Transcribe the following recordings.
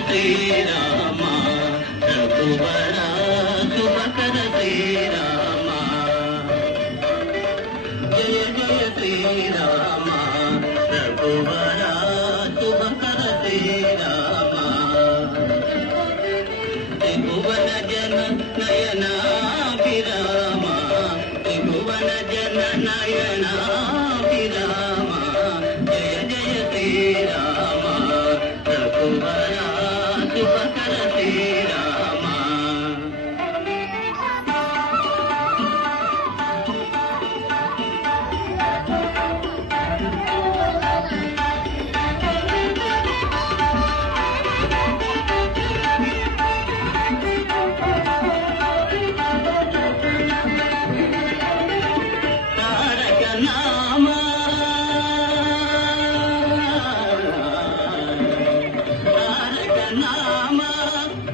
శ్రీరామ రఘువర శుభకర శ్రీరామ జయ జయ శ్రీరామ రఘువర శుభకర శ్రీరామ త్రిభువన జన నయనాభిరామ త్రిభువన జన నయనాభిరామ జయ జయ శ్రీరామ రఘువర శుభకర శ్రీరామ తారక నామ తారక నామ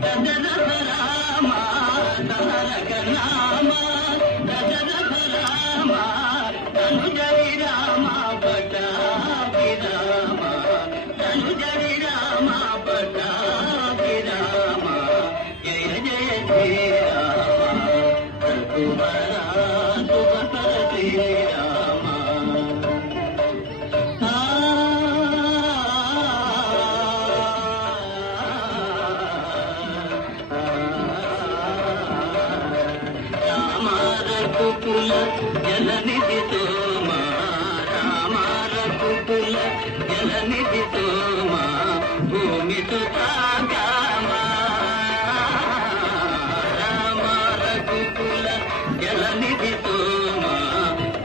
దశరథ రామ తారక నామ దశరథ రామ తనుజరి రామ పటాభి రామ తనుజరి రామ పటాభి రామ జయ జయ శ్రీరామ రఘువర శుభకర శ్రీరామ రామారఘుకుల జలనిధి సోమా రామారఘుకుల జలనిధి సోమా భూమి సుతాగామా రామారఘుకుల జలనిధి సోమా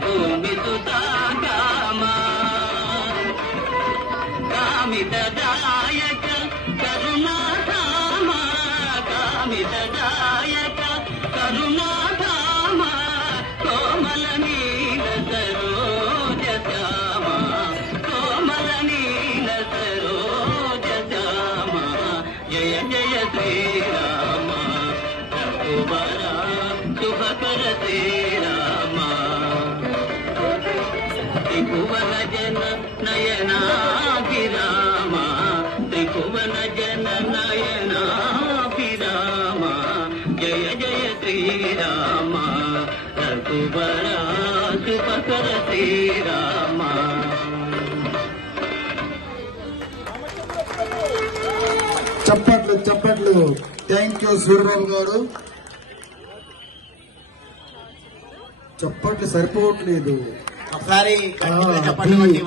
భూమి సుతాగామా కామితదాయక కరుణాధామ కామితదాయక కరుణాధామ కోమల నీల సరోజ శ్యామ కోమల నీల సరోజ శ్యామ జయ జయ శ్రీరామ రఘువర శుభకర శ్రీరామ త్రిభువన జన నయనాభిరామ త్రిభువన జన నయనాభిరామ జయ జయ శ్రీరామ రఘువర శుభకర శ్రీరామ చప్పట్లు చప్పట్లు. థ్యాంక్ యూ సూర్యబాబు గారు. చప్పట్లు సరిపోవట్లేదు. ఒకసారి గట్టిగా చెప్పండి.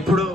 ఇప్పుడు